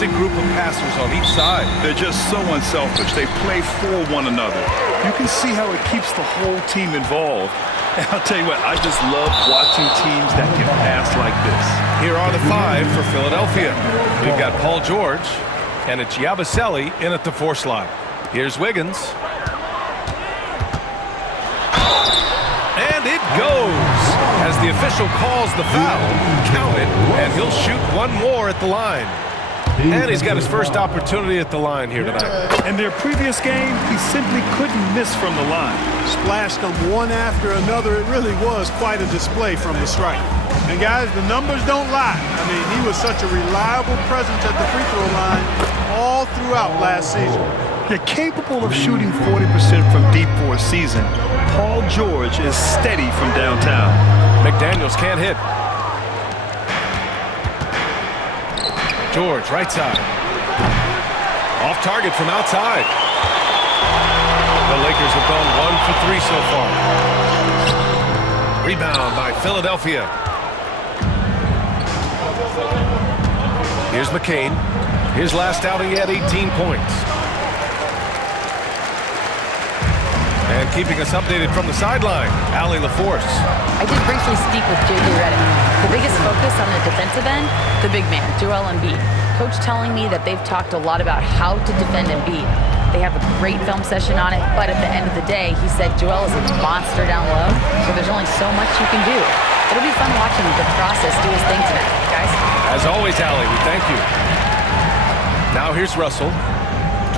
fantastic group of passers on each side. They're just so unselfish. They play for one another. You can see how it keeps the whole team involved. And I'll tell you what, I just love watching teams that can pass like this. Here are the 5 for Philadelphia. We've got Paul George, and it's Yabusele in at the 4 slot. Here's Wiggins. And it goes. As the official calls the foul, count it, and he'll shoot one more at the line. And he's got his first opportunity at the line here tonight. In their previous game, he simply couldn't miss from the line. Splashed them one after another. It really was quite a display from the stripe. And guys, the numbers don't lie. I mean, he was such a reliable presence at the free throw line all throughout last season. They're capable of shooting 40% from deep for a season. Paul George is steady from downtown. McDaniels can't hit. George, right side. Off target from outside. The Lakers have gone 1 for 3 so far. Rebound by Philadelphia. Here's McCain. His last outing, he had 18 points. And keeping us updated from the sideline, Allie LaForce. I did briefly speak with J.J. Redick. The biggest focus on the defensive end, the big man, Joel Embiid. Coach telling me that they've talked a lot about how to defend Embiid. They have a great film session on it, but at the end of the day, he said Joel is a monster down low, so there's only so much you can do. It'll be fun watching the process do his thing tonight, guys. As always, Allie, we thank you. Now here's Russell.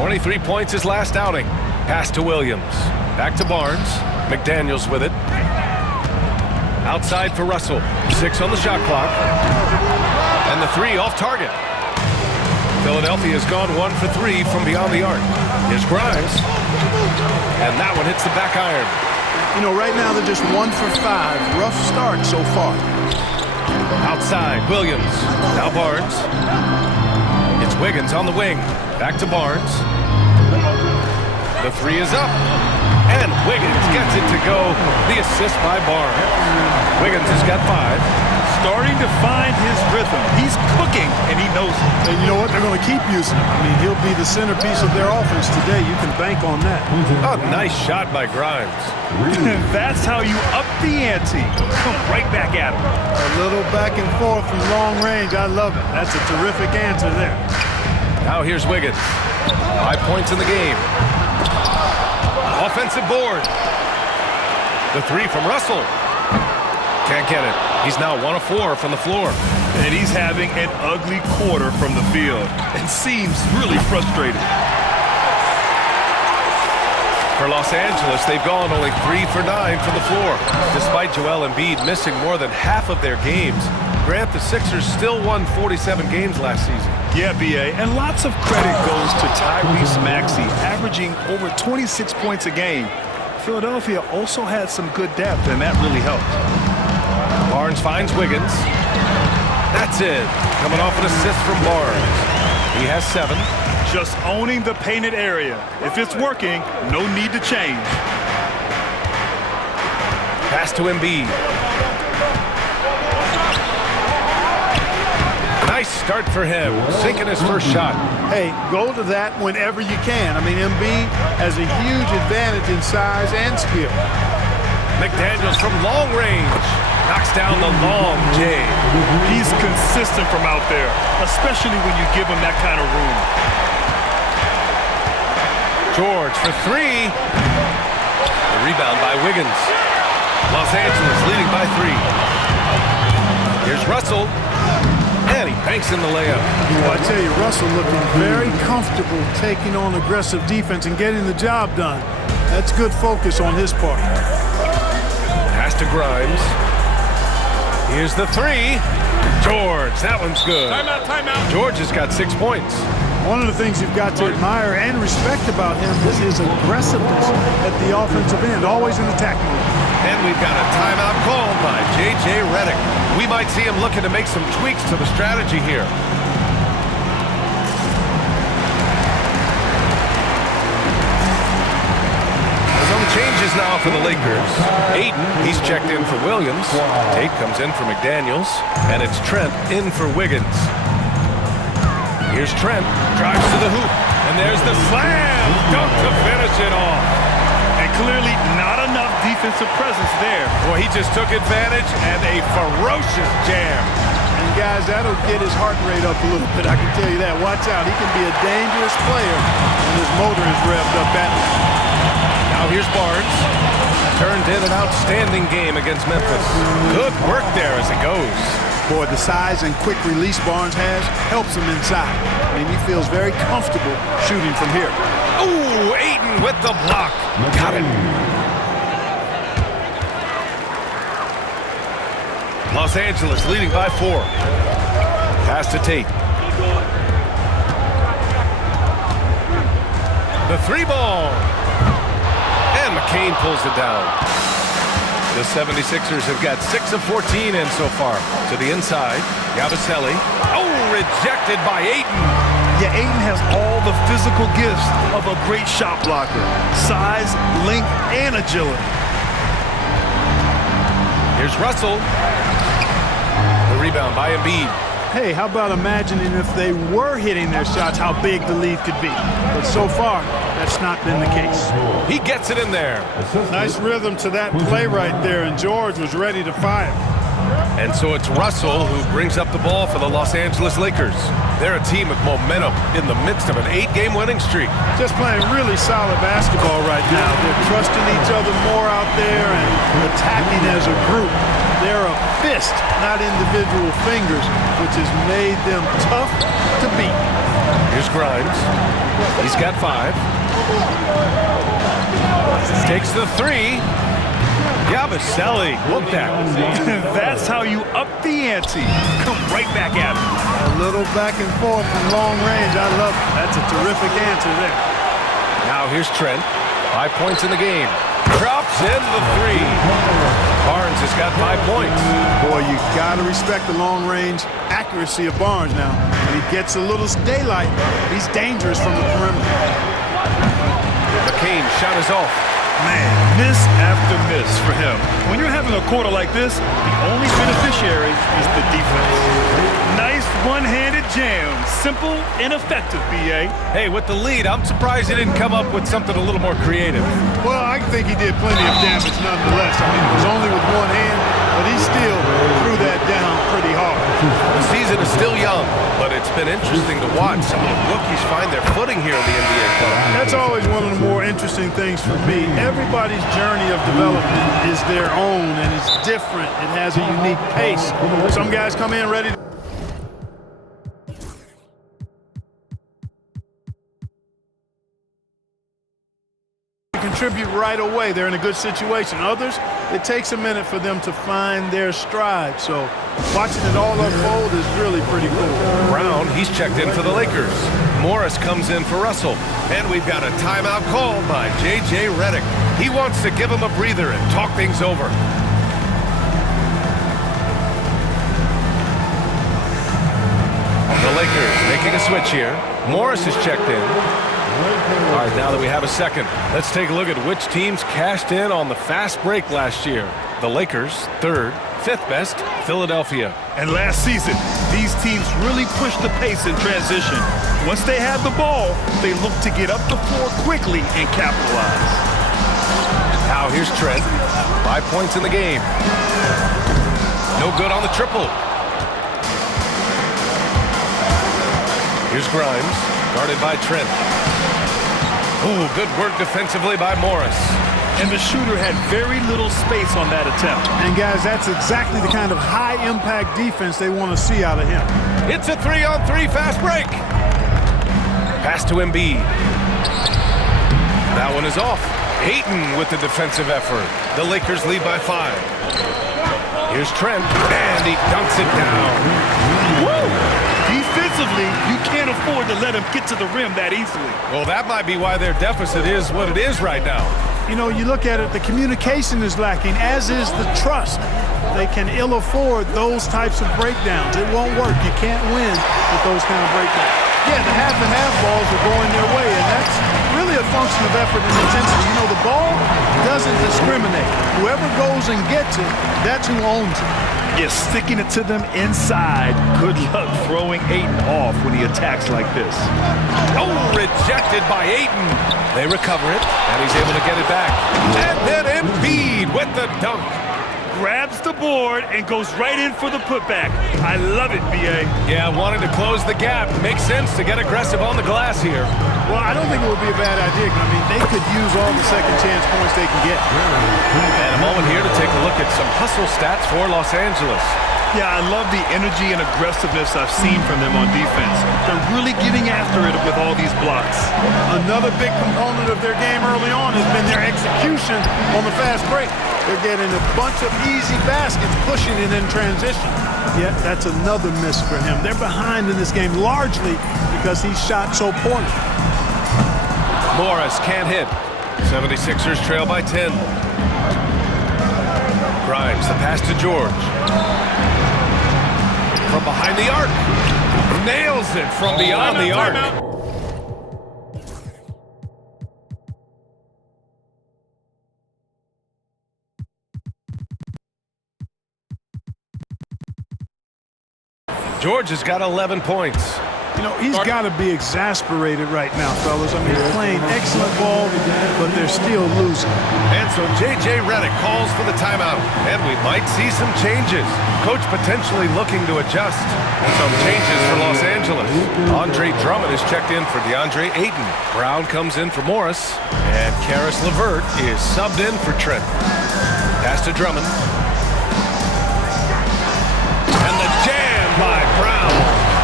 23 points his last outing. Pass to Williams. Back to Barnes. McDaniels with it. Outside for Russell. 6 on the shot clock. And the 3 off target. Philadelphia has gone 1 for 3 from beyond the arc. Here's Grimes. And that one hits the back iron. You know, right now they're just 1 for 5. Rough start so far. Outside, Williams. Now Barnes. It's Wiggins on the wing. Back to Barnes. The 3 is up. And Wiggins gets it to go. The assist by Barnes. Wiggins has got 5. Starting to find his rhythm. He's cooking, and he knows it. And you know what? They're going to keep using him. I mean, he'll be the centerpiece of their offense today. You can bank on that. Oh, nice shot by Grimes. That's how you up the ante. Come right back at him. A little back and forth from long range. I love it. That's a terrific answer there. Now here's Wiggins. 5 points in the game. Offensive board. The 3 from Russell. Can't get it. He's now 1 of 4 from the floor. And he's having an ugly quarter from the field and seems really frustrated. For Los Angeles, they've gone only 3 for 9 from the floor. Despite Joel Embiid missing more than half of their games, Grant, the Sixers still won 47 games last season. Yeah, B.A., and lots of credit goes to Tyrese Maxey, averaging over 26 points a game. Philadelphia also had some good depth, and that really helped. Barnes finds Wiggins. That's it. Coming off an assist from Barnes. He has 7. Just owning the painted area. If it's working, no need to change. Pass to Embiid. Nice start for him, sinking his first shot. Hey, go to that whenever you can. I mean, Embiid has a huge advantage in size and skill. McDaniels from long range. Knocks down the long J. He's consistent from out there, especially when you give him that kind of room. George for 3. The rebound by Wiggins. Los Angeles leading by 3. Here's Russell. And he banks in the layup. Well, I tell you, Russell looking very comfortable taking on aggressive defense and getting the job done. That's good focus on his part. Pass to Grimes. Here's the 3. George, that one's good. Timeout, timeout. George has got 6 points. One of the things you've got to admire and respect about him is his aggressiveness at the offensive end, always in attack mode. And we've got a timeout called by J.J. Redick. We might see him looking to make some tweaks to the strategy here. Changes now for the Lakers. Ayton, he's checked in for Williams. Tate comes in for McDaniels. And it's Trent in for Wiggins. Here's Trent, drives to the hoop, and there's the slam dunk to finish it off. And clearly not enough defensive presence there. Boy, he just took advantage and a ferocious jam. And guys, that'll get his heart rate up a little bit, I can tell you that. Watch out, he can be a dangerous player when his motor is revved up badly. Now here's Barnes. Turned in an outstanding game against Memphis. Good work there as it goes. Boy, the size and quick release Barnes has helps him inside. I mean, he feels very comfortable shooting from here. Ooh, Ayton with the block. Got it. Los Angeles leading by 4. Pass to Tate. The 3-ball. And McCain pulls it down. The 76ers have got 6 of 14 in so far. To the inside, Yabusele. Oh, rejected by Ayton. Yeah, Ayton has all the physical gifts of a great shot blocker. Size, length, and agility. Here's Russell. The rebound by Embiid. Hey, how about imagining if they were hitting their shots, how big the lead could be. But so far, that's not been the case. He gets it in there. Nice rhythm to that play right there, and George was ready to fire. And so it's Russell who brings up the ball for the Los Angeles Lakers. They're a team with momentum in the midst of an 8-game winning streak. Just playing really solid basketball right now. They're trusting each other more out there and attacking as a group. They're a fist, not individual fingers, which has made them tough to beat. Here's Grimes. He's got 5. Takes the 3. Yabusele, look that. That's how you up the ante. Come right back at him. A little back and forth from long range. I love it. That's a terrific answer there. Now here's Trent. 5 points in the game. Drops in the 3. Barnes has got 5 points. Boy, you got to respect the long-range accuracy of Barnes now. When he gets a little daylight, he's dangerous from the perimeter. McCain shot is off. Man, miss after miss for him. When you're having a quarter like this, the only beneficiary is the defense. Nice one-handed jam. Simple and effective, B.A. Hey, with the lead, I'm surprised he didn't come up with something a little more creative. Well, I think he did plenty of damage nonetheless. I mean, it was only with one hand, but he still threw that down pretty hard. The season is still young, but it's been interesting to watch some of the rookies find their footing here in the NBA club. That's always one of the more interesting things for me. Everybody's journey of development is their own, and it's different. It has a unique pace. Some guys come in ready to contribute right away. They're in a good situation. Others, it takes a minute for them to find their stride. So watching it all unfold is really pretty cool. Brown, he's checked in for the Lakers. Morris comes in for Russell. And we've got a timeout called by J.J. Redick. He wants to give him a breather and talk things over. The Lakers making a switch here. Morris is checked in. All right, now that we have a second, let's take a look at which teams cashed in on the fast break last year. The Lakers, 3rd, 5th best, Philadelphia. And last season, these teams really pushed the pace in transition. Once they had the ball, they looked to get up the floor quickly and capitalize. Now here's Trent. 5 points in the game. No good on the triple. Here's Grimes, guarded by Trent. Ooh, good work defensively by Morris. And the shooter had very little space on that attempt. And guys, that's exactly the kind of high-impact defense they want to see out of him. It's a 3-on-3 fast break. Pass to Embiid. That one is off. Ayton with the defensive effort. The Lakers lead by 5. Here's Trent, and he dunks it down. Woo! Defensively, you can't afford to let him get to the rim that easily. Well, that might be why their deficit is what it is right now. You know, you look at it, the communication is lacking, as is the trust. They can ill afford those types of breakdowns. It won't work. You can't win with those kind of breakdowns. Yeah, the half-and-half balls are going their way, and that's really a function of effort and intensity. You know, the ball doesn't discriminate. Whoever goes and gets it, that's who owns it. Yeah, sticking it to them inside. Good luck throwing Ayton off when he attacks like this. Oh, rejected by Ayton. They recover it, and he's able to get it back. And then Embiid with the dunk. Grabs the board and goes right in for the putback. I love it, B.A. Yeah, wanting to close the gap. Makes sense to get aggressive on the glass here. Well, I don't think it would be a bad idea. I mean, they could use all the second chance points they can get. And a moment here to take a look at some hustle stats for Los Angeles. Yeah, I love the energy and aggressiveness I've seen from them on defense. They're really getting after it with all these blocks. Another big component of their game early on has been their execution on the fast break. They're getting a bunch of easy baskets, pushing it in transition. Yet that's another miss for him. They're behind in this game largely because he shot so poorly. Morris can't hit. 76ers trail by 10. Grimes, the pass to George. From behind the arc. Nails it from beyond the arc. George has got 11 points. You know, he's got to be exasperated right now, fellas. I mean, they're playing excellent ball, but they're still losing. And so J.J. Redick calls for the timeout, and we might see some changes. Coach potentially looking to adjust. Some changes for Los Angeles. Andre Drummond is checked in for DeAndre Ayton. Brown comes in for Morris, and Karis LeVert is subbed in for Trent. Pass to Drummond. And the jam by Brown.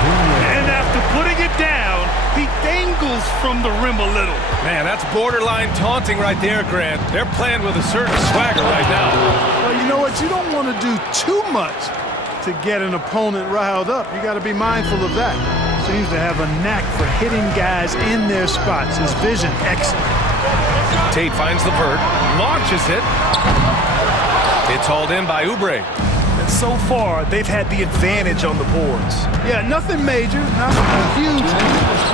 And after putting it down, he dangles from the rim a little. Man, that's borderline taunting right there, Grant. They're playing with a certain swagger right now. Well, you know what? You don't want to do too much to get an opponent riled up. You got to be mindful of that. Seems to have a knack for hitting guys in their spots. His vision, excellent. Tate finds LeVert, launches it. It's hauled in by Oubre. And so far, they've had the advantage on the boards. Yeah, nothing major, not a huge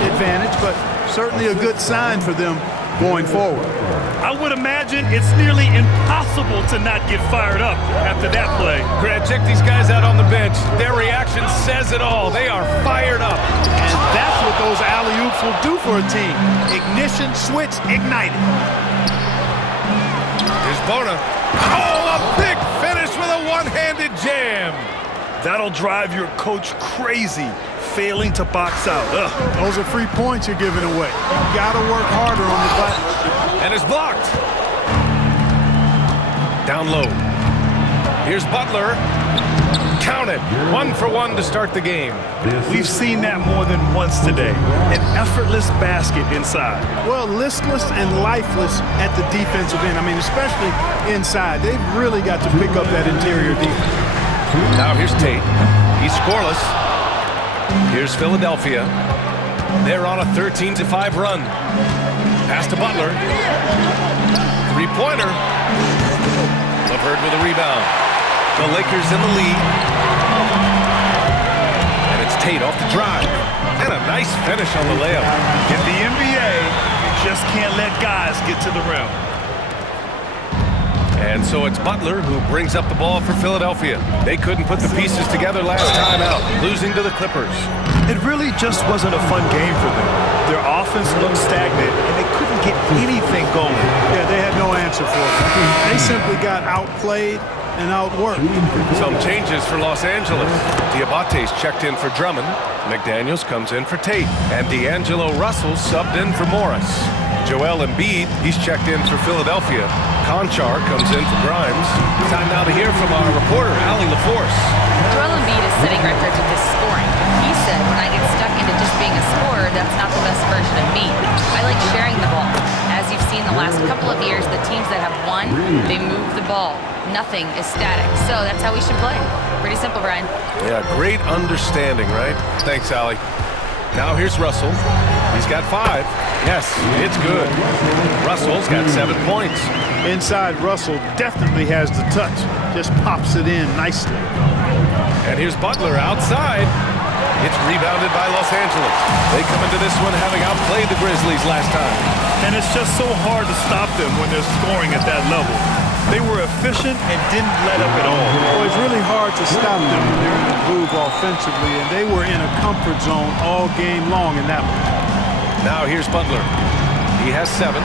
advantage, but certainly a good sign for them going forward. I would imagine it's nearly impossible to not get fired up after that play. Grant, check these guys out on the bench. Their reaction says it all. They are fired up. And that's what those alley-oops will do for a team. Ignition, switch, ignited. Here's Bona. Oh, a big finish with a one-handed jam. That'll drive your coach crazy, failing to box out. Ugh. Those are free points you're giving away. You got to work harder on the glass. And it's blocked. Down low. Here's Butler. Count it. 1 for 1 to start the game. We've seen that more than once today. An effortless basket inside. Well, listless and lifeless at the defensive end. I mean, especially inside. They've really got to pick up that interior defense. Now here's Tate. He's scoreless. Here's Philadelphia. They're on a 13-5 run. Pass to Butler. Three-pointer. LeVert with a rebound. The Lakers in the lead. And it's Tate off the drive. And a nice finish on the layup. In the NBA, you just can't let guys get to the rim. And so it's Butler who brings up the ball for Philadelphia. They couldn't put the pieces together last time out, losing to the Clippers. It really just wasn't a fun game for them. Their offense looked stagnant, and they couldn't get anything going. Yeah, they had no answer for it. They simply got outplayed and outworked. Some changes for Los Angeles. Diabate's checked in for Drummond. McDaniels comes in for Tate. And D'Angelo Russell subbed in for Morris. Joel Embiid, he's checked in for Philadelphia. Conchar comes in for Grimes. Time now to hear from our reporter, Allie LaForce. Joel Embiid is setting records with his scoring. He said, when I get stuck into just being a scorer, that's not the best version of me. I like sharing the ball. As you've seen the last couple of years, the teams that have won, they move the ball. Nothing is static. So that's how we should play. Pretty simple, Brian. Yeah, great understanding, right? Thanks, Allie. Now here's Russell. He's got 5. Yes, it's good. Russell's got 7 points. Inside, Russell definitely has the touch. Just pops it in nicely. And here's Butler outside. It's rebounded by Los Angeles. They come into this one having outplayed the Grizzlies last time. And it's just so hard to stop them when they're scoring at that level. They were efficient and didn't let up at all. Well, it's really hard to stop them when they're in a groove offensively, and they were in a comfort zone all game long in that one. Now here's Butler. He has 7.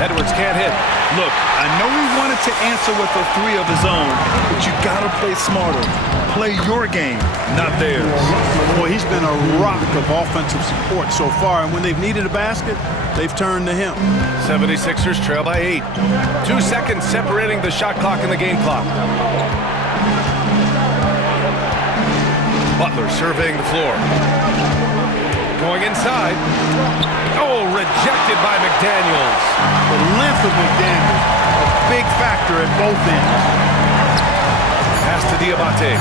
Edwards can't hit. Look, I know he wanted to answer with a 3 of his own, but you got to play smarter. Play your game, not theirs. Boy, he's been a rock of offensive support so far, and when they've needed a basket, they've turned to him. 76ers trail by 8. 2 seconds separating the shot clock and the game clock. Butler surveying the floor. Going inside. Oh, rejected by McDaniels. The length of McDaniels, a big factor at both ends. Pass to Diabate.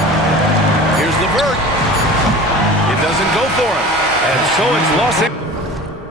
Here's LeVert. It doesn't go for him. And so it's lost.